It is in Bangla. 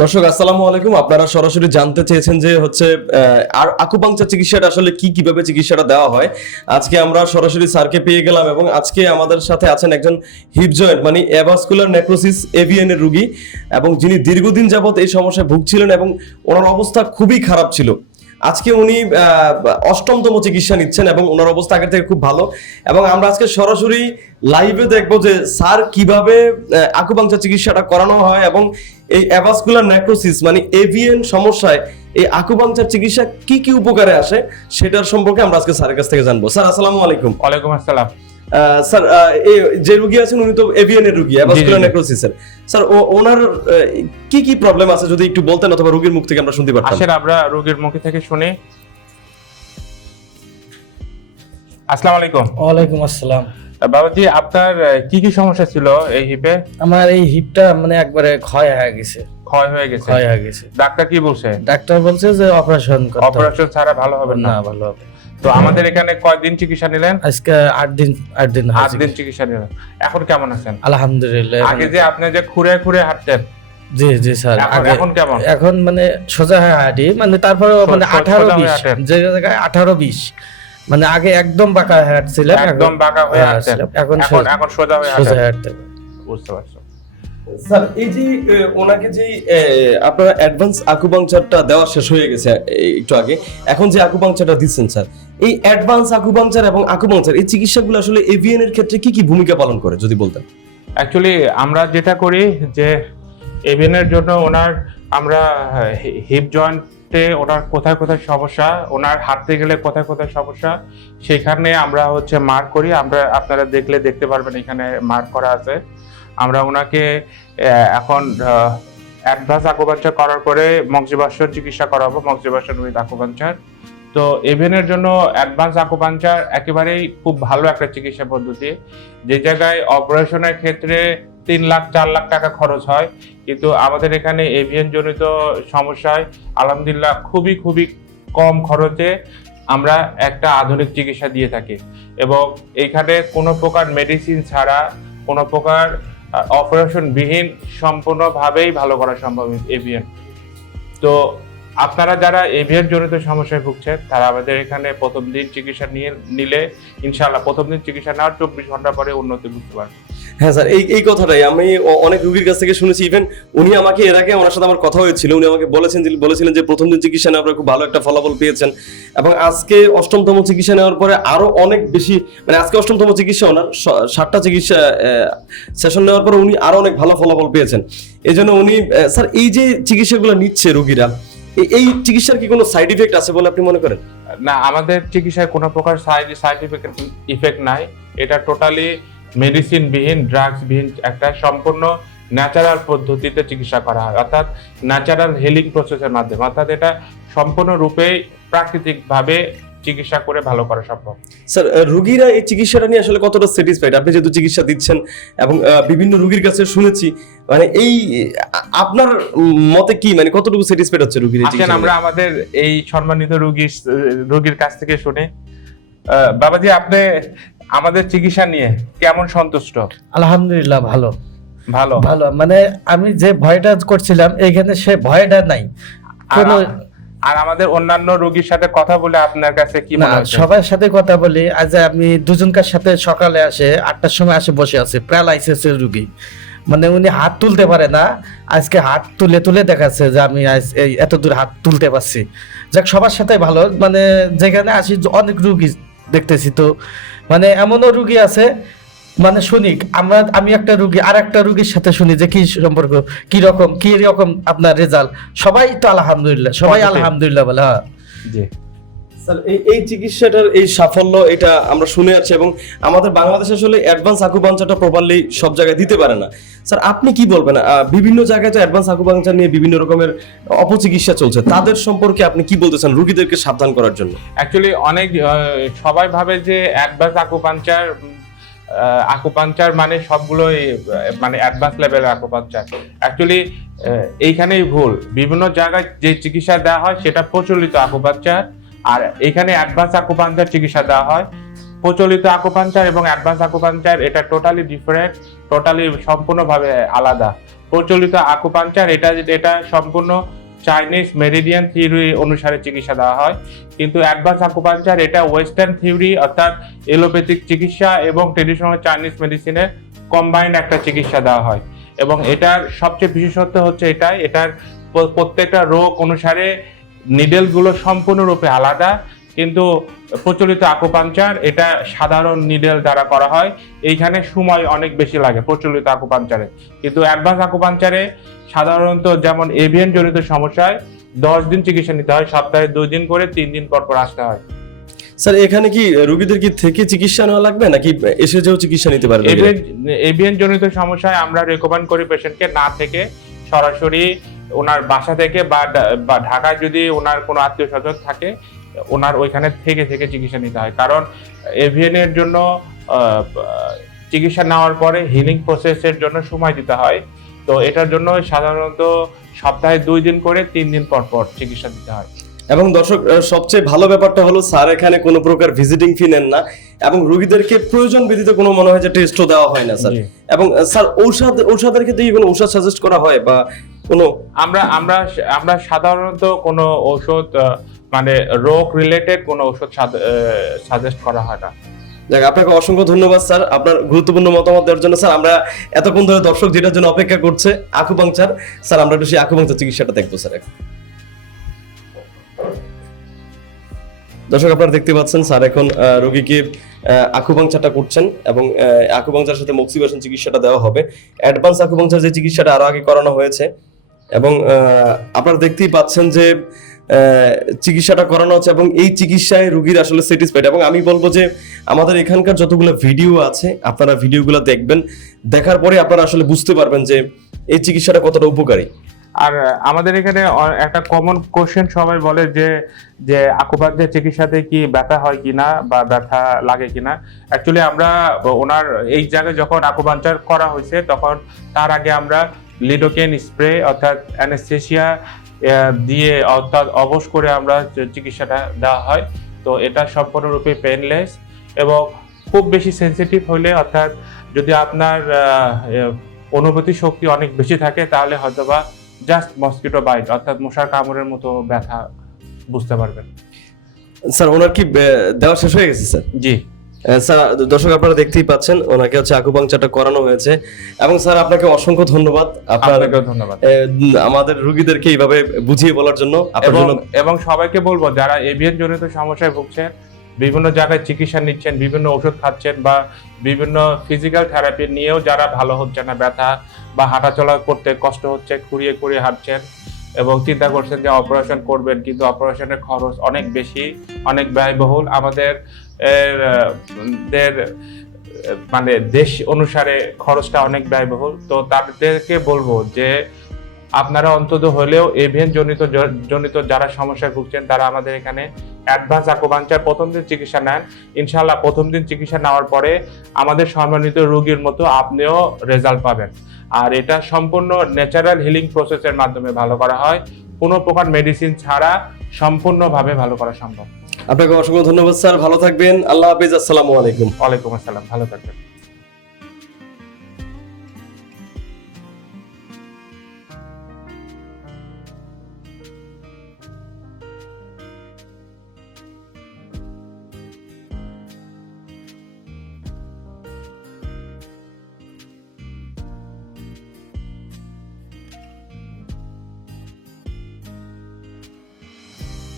দর্শক আসসালামু আলাইকুম। আপনারা সরাসরি জানতে চেয়েছেন যে হচ্ছে আর আকুপাংচার চিকিৎসাটা আসলে কিভাবে চিকিৎসাটা দেওয়া হয়। আজকে আমরা সরাসরি স্যারকে পেয়ে গেলাম এবং আজকে আমাদের সাথে আছেন একজন হিপ জয়েন্ট মানে অ্যাভাস্কুলার নেক্রোসিস এভিএন এর রোগী এবং যিনি দীর্ঘদিন যাবত এই সমস্যায় ভুগছিলেন এবং ওনার অবস্থা খুবই খারাপ ছিল। আজকে উনি অষ্টমতম চিকিৎসা নিচ্ছেন এবং ওনার অবস্থা আগের থেকে খুব ভালো এবং আমরা আজকে সরাসরি লাইভে দেখবো যে স্যার কিভাবে আকুপাংচার চিকিৎসাটা করানো হয় এবং এই অ্যাভাস্কুলার নেক্রোসিস মানে এভিএন সমস্যায় এই আকুপাংচার চিকিৎসা কি কি উপকারে আসে সেটার সম্পর্কে আমরা আজকে স্যারের কাছ থেকে জানবো। স্যার আসসালামু আলাইকুম। ওয়ালাইকুম আসসালাম। স্যার এই যে রোগী আছেন উনি তো এভিএন এর রোগী, অ্যাভাস্কুলার নেক্রোসিসের। স্যার ওনার কি কি প্রবলেম আছে যদি একটু বলতেন অথবা রোগীর মুখ থেকে আমরা শুনতে পারতাম। আসেন আমরা রোগীর মুখ থেকে শুনি। আসসালামু আলাইকুম। ওয়ালাইকুম আসসালাম। বাবাজি আপনার কি কি সমস্যা ছিল এই হিপে? আমার এই হিপটা মানে একবারে ক্ষয় হয়ে গেছে। ডাক্তার কি বলছে? ডাক্তার বলছে যে অপারেশন করতে হবে। অপারেশন ছাড়া ভালো হবে না? না, ভালো হবে। তো আমাদের এখানে কয়দিন চিকিৎসা নিলেন? আজকে 8 দিন 8 দিন চিকিৎসা নিলেন। এখন কেমন আছেন? আলহামদুলিল্লাহ। আগে যে আপনি যে খুঁড়ে হাঁটতেন, জি জি স্যার, এখন কেমন? এখন মানে সোজা হয়ে হাঁটি, মানে তারপরে মানে 18-20 যে জায়গায় 18-20 মানে আগে একদম বাঁকা হয়ে হাঁটছিলাম, একদম বাঁকা হয়ে হাঁটছেন, এখন সোজা হয়ে হাঁটতে। বুঝতে পারছো? স্যার এই যে ওনাকে যে আপনারা অ্যাডভান্স আকুপাংচারটা দেওয়া শেষ হয়ে গেছে একটু আগে, এখন যে আকুপাংচারটা দিচ্ছেন স্যার, এই অ্যাডভান্স আকুপাংচার এবং আকুপাংচার এই চিকিৎসাগুলো আসলে এভিএন এর ক্ষেত্রে কি কি ভূমিকা পালন করে যদি বলতেন। অ্যাকচুয়ালি আমরা যেটা করি যে এভিএন এর জন্য আমরা হিপ জয়েন্টে ওনার কোথায় কোথায় সমস্যা, ওনার হাঁটতে গেলে কোথায় কোথায় সমস্যা, সেখানে আমরা মার্ক করি। আপনারা দেখতে পারবেন এখানে মার্ক করা আছে। আমরা ওনাকে এখন অ্যাডভান্স আকুপাংচার করার পরে মক্সিবাসন চিকিৎসা করাবো, মক্সিবাসন উইথ আকুপাংচার। তো এভিএনের জন্য অ্যাডভান্স আকুপাংচার একেবারেই খুব ভালো একটা চিকিৎসা পদ্ধতি। যে জায়গায় অপারেশনের ক্ষেত্রে 3 লাখ 4 লাখ টাকা খরচ হয়, কিন্তু আমাদের এখানে এভিএন জনিত সমস্যায় আলহামদুলিল্লাহ খুবই খুবই কম খরচে আমরা একটা আধুনিক চিকিৎসা দিয়ে থাকি এবং এইখানে কোনো প্রকার মেডিসিন ছাড়া, কোনো প্রকার অপারেশন বিহীন সম্পূর্ণভাবেই ভালো করা সম্ভব এভিএন। তো আপনারা যারা এভিএন জনিত সমস্যায় ভুগছেন তারা আমাদের এখানে প্রথম দিন চিকিৎসা নিলে ইনশাআল্লাহ প্রথম দিন চিকিৎসা নেওয়ার 24 ঘন্টা পরে উন্নতি বুঝতে পারবেন। হ্যাঁ স্যার, এই কথাটাই আমি অনেক রোগীর কাছ থেকে শুনেছি। ইভেন উনি আমাকে এর আগে ওনার সাথে আমার কথা হয়েছিল, উনি আমাকে বলেছিলেন যে প্রথম দিন চিকিৎসা নেওয়ার পরে খুব ভালো একটা ফলাফল পেয়েছেন এবং আজকে অষ্টমতম চিকিৎসা নেওয়ার পরে আরো অনেক বেশি, মানে আজকে অষ্টমতম চিকিৎসা, ওনার 7টা চিকিৎসা সেশন নেওয়ার পরে উনি আরো অনেক ভালো ফলাফল পেয়েছেন। এই জন্য উনি স্যার এই যে চিকিৎসাগুলো নিচ্ছে রোগীরা, এই চিকিৎসার কি কোনো সাইড ইফেক্ট আছে বলে আপনি মনে করেন? না, আমাদের চিকিৎসায় কোনো প্রকার সাইড ইফেক্ট নাই। এটা টোটালি মেডিসিন বিহীন, ড্রাগস বিহীন একটা সম্পূর্ণ ন্যাচারাল পদ্ধতিতে চিকিৎসা করা হয়, অর্থাৎ ন্যাচারাল হিলিং প্রসেসের মাধ্যমে, অর্থাৎ এটা সম্পূর্ণরূপে প্রাকৃতিকভাবে চিকিৎসা করে ভালো করা সম্ভব। স্যার রোগীরা এই চিকিৎসাটা নিয়ে আসলে কতটা স্যাটিসফাইড? আপনি যেহেতু চিকিৎসা দিচ্ছেন এবং বিভিন্ন রোগীর কাছে শুনেছি, মানে এই আপনার মতে কি, মানে কতটুকু স্যাটিসফাইড হচ্ছে রোগীর? আসেন আমরা আমাদের এই সম্মানিত রোগীর কাছ থেকে শুনে। বাবাজি আপনি আমাদের চিকিৎসা নিয়ে কেমন সন্তুষ্ট? আলহামদুলিল্লাহ ভালো ভালো ভালো, মানে আমি যে ভয়টা করছিলাম এইখানে সে ভয়টা নাই কোনো। আর আমাদের অন্যান্য রোগীর সাথে কথা বলে আপনার কাছে কি মনে হচ্ছে? সবার সাথে কথা বলি। আজ আমি দুজনকার সাথে সকালে আসে 8টার সময় বসে আছে প্যারালাইসিসের রোগী, মানে উনি হাত তুলতে পারে না, আজকে হাত তুলে দেখাচ্ছে যে আমি এত দূর হাত তুলতে পারছি। যাক সবার সাথে ভালো, মানে যেখানে আসি অনেক রুগী দেখতেছি, তো মানে এমনও রুগী আছে মানে শুনি আমি একটা রুগী আর একটা রুগীর সাথে শুনি যে কি সম্পর্ক, কি রকম আপনার রেজাল্ট, সবাই তো আলহামদুলিল্লাহ, সবাই আলহামদুলিল্লাহ বলে। হ্যাঁ জি স্যার, এই চিকিৎসাটার এই সাফল্য এটা আমরা শুনে আছি এবং আমাদের বাংলাদেশে আসলে অ্যাডভান্স আকুপাংচারটা প্রপারলি সব জায়গায় দিতে পারে না। স্যার আপনি কি বলবেন, বিভিন্ন জায়গায় তো অ্যাডভান্স আকুপাংচার নিয়ে বিভিন্ন রকমের অপচিকিৎসা চলছে, তাদের সম্পর্কে আপনি কি বলতেছেন রোগীদেরকে সাবধান করার জন্য? অ্যাকচুয়ালি সবাই ভাবে যে অ্যাডভান্স আকুপাংচার মানে সবগুলোই মানে অ্যাডভান্স লেভেলের আকুপাংচার। অ্যাকচুয়ালি এইখানেই ভুল। বিভিন্ন জায়গায় যে চিকিৎসা দেওয়া হয় সেটা প্রচলিত আকুপাংচার, আর এখানে অ্যাডভান্স আকুপাংচার চিকিৎসা দেওয়া হয়। প্রচলিত আকুপাংচার এবং অ্যাডভান্স আকুপাংচার এটা টোটালি ডিফারেন্ট, টোটালি সম্পূর্ণভাবে আলাদা। প্রচলিত আকুপাঞ্চার এটা এটা সম্পূর্ণ চাইনিজ মেরিডিয়ান থিওরি অনুসারে চিকিৎসা দেওয়া হয়, কিন্তু অ্যাডভান্স আকুপাঞ্চার এটা ওয়েস্টার্ন থিওরি অর্থাৎ এলোপ্যাথিক চিকিৎসা এবং ট্রেডিশনাল চাইনিজ মেডিসিনের কম্বাইন্ড একটা চিকিৎসা দেওয়া হয়। এবং এটার সবচেয়ে বিশেষত্ব হচ্ছে এটার প্রত্যেকটা রোগ অনুসারে নিডেলগুলো সম্পূর্ণরূপে আলাদা, কিন্তু প্রচলিত আকুপাঞ্চার এটা সাধারণ নিডেল দ্বারা করা হয়, এইখানে সময় অনেক বেশি লাগে প্রচলিত আকুপাঞ্চারে। কিন্তু অ্যাডভান্স আকুপাঞ্চারে সাধারণত যেমন এভিয়ান জনিত সমস্যায় 10 দিন চিকিৎসা নিতে হয়, সপ্তাহে 2 দিন করে 3 দিন পর পর আসতে হয়। স্যার এখানে কি রোগীদের কি থেকে চিকিৎসা নেওয়া লাগবে নাকি এসে যেও চিকিৎসা নিতে পারবে? এভিয়ান জনিত সমস্যায় আমরা রেকমেন্ড করি পেশেন্টকে না থেকে সরাসরি ওনার বাসা থেকে বা ঢাকায় যদি ওনার কোনো আত্মীয় স্বজন থাকে ওনার ওইখানে থেকে চিকিৎসা নিতে হয়, কারণ এভিয়ানের জন্য চিকিৎসা নেওয়ার পরে হিলিং প্রসেসের জন্য সময় দিতে হয়। তো এটার জন্য সাধারণত সপ্তাহে 2 দিন করে 3 দিন পর পর চিকিৎসা দিতে হয়। এবং দর্শক সবচেয়ে ভালো ব্যাপারটা হলো স্যার এখানে কোনো প্রকার ভিজিটিং ফি নেন না, এবং রোগীদেরকে প্রয়োজন ব্যতীত কোনো মনে হয় যে টেস্টও দেওয়া হয় না স্যার। এবং স্যার ঔষধের ক্ষেত্রে কি কোনো ঔষধ সাজেস্ট করা হয় বা কোনো? আমরা সাধারণত কোনো ঔষধ মানে রোগ রিলেটেড কোনো ঔষধ সাজেস্ট করা হয় না। দেখ, আপনাকে অসংখ্য ধন্যবাদ স্যার আপনার গুরুত্বপূর্ণ মতামত দেওয়ার জন্য। স্যার আমরা এতক্ষণ ধরে দর্শক যেটার জন্য অপেক্ষা করছে আকুপাংচার, স্যার আমরা একটু সেই আকুপাংচার চিকিৎসাটা দেখবো স্যার। দর্শক আপনারা দেখতে পাচ্ছেন স্যার এখন রোগীকে আকুপাংচারটা করছেন, এবং আকুপাংচারের সাথে মক্সিবেশন চিকিৎসাটা দেওয়া হবে। অ্যাডভান্স আকুপাংচার যে চিকিৎসাটা আরো আগে করানো হয়েছে, এবং আপনারা দেখতেই পাচ্ছেন যে চিকিৎসাটা করানো হচ্ছে, এবং এই চিকিৎসায় রোগীর আসলে স্যাটিসফাইড। এবং আমি বলবো যে আমাদের এখানকার যতগুলো ভিডিও আছে আপনারা ভিডিওগুলো দেখবেন, দেখার পরে আপনারা আসলে বুঝতে পারবেন যে এই চিকিৎসাটা কতটা উপকারী। আর আমাদের এখানে একটা কমন কোশ্চেন সবাই বলে যে আকুপাঞ্চার চিকিৎসাতে কি ব্যথা হয় কিনা বা ব্যথা লাগে কিনা। অ্যাকচুয়ালি আমরা ওনার এই জায়গায় যখন আকুপাঞ্চার করা হয়েছে তখন তার আগে আমরা লিডোকেন স্প্রে অর্থাৎ অ্যানেস্থেসিয়া দিয়ে অর্থাৎ অবশ করে আমরা চিকিৎসাটা দেওয়া হয়। তো এটা সম্পূর্ণরূপে পেনলেস, এবং খুব বেশি সেন্সিটিভ হলে অর্থাৎ যদি আপনার অনুভূতি শক্তি অনেক বেশি থাকে তাহলে হয়তোবা জাস্ট মসকিটো বাইট অর্থাৎ মশার কামড়ের মতো ব্যথা বুঝতে পারবেন। স্যার ওনার কি দেওয়া শেষ হয়ে গেছে স্যার? জি স্যার, দর্শক আপনারা দেখতেই পাচ্ছেন ওনাকে হচ্ছে আকুপাংচারটা করানো হয়েছে। এবং স্যার আপনাকে অসংখ্য ধন্যবাদ আপনাকেও ধন্যবাদ আমাদের রোগীদেরকে এইভাবে বুঝিয়ে বলার জন্য। এবং সবাইকে বলবো যারা এভিয়ান জনিত সমস্যায় ভুগছেন, বিভিন্ন জায়গায় চিকিৎসা নিচ্ছেন, বিভিন্ন ওষুধ খাচ্ছেন বা বিভিন্ন ফিজিক্যাল থেরাপি নিয়েও যারা ভালো হচ্ছে না, ব্যথা বা হাঁটাচলা করতে কষ্ট হচ্ছে, খুঁড়িয়ে হাঁটছেন এবং চিন্তা করছেন যে অপারেশন করবেন, কিন্তু অপারেশনের খরচ অনেক বেশি, অনেক ব্যয়বহুল, আমাদের মানে দেশ অনুসারে খরচটা অনেক ব্যয়বহুল। তো তাদেরকে বলবো যে আপনারা অন্তত হলেও এভিয়ান জনিত যারা সমস্যায় ভুগছেন তারা আমাদের এখানে অ্যাডভান্স আকুপাঞ্চার প্রথম দিন চিকিৎসা নেন। ইনশাআল্লাহ প্রথম দিন চিকিৎসা নেওয়ার পরে আমাদের সম্মানিত রোগীর মতো আপনিও রেজাল্ট পাবেন। আর এটা সম্পূর্ণ ন্যাচারাল হিলিং প্রসেসের মাধ্যমে ভালো করা হয়, কোনো প্রকার মেডিসিন ছাড়া সম্পূর্ণভাবে ভালো করা সম্ভব। আপনাকে অসংখ্য ধন্যবাদ স্যার, ভালো থাকবেন। আল্লাহ হাফেজ, আসসালামু আলাইকুম। ওয়ালাইকুম আসসালাম, ভালো থাকবেন।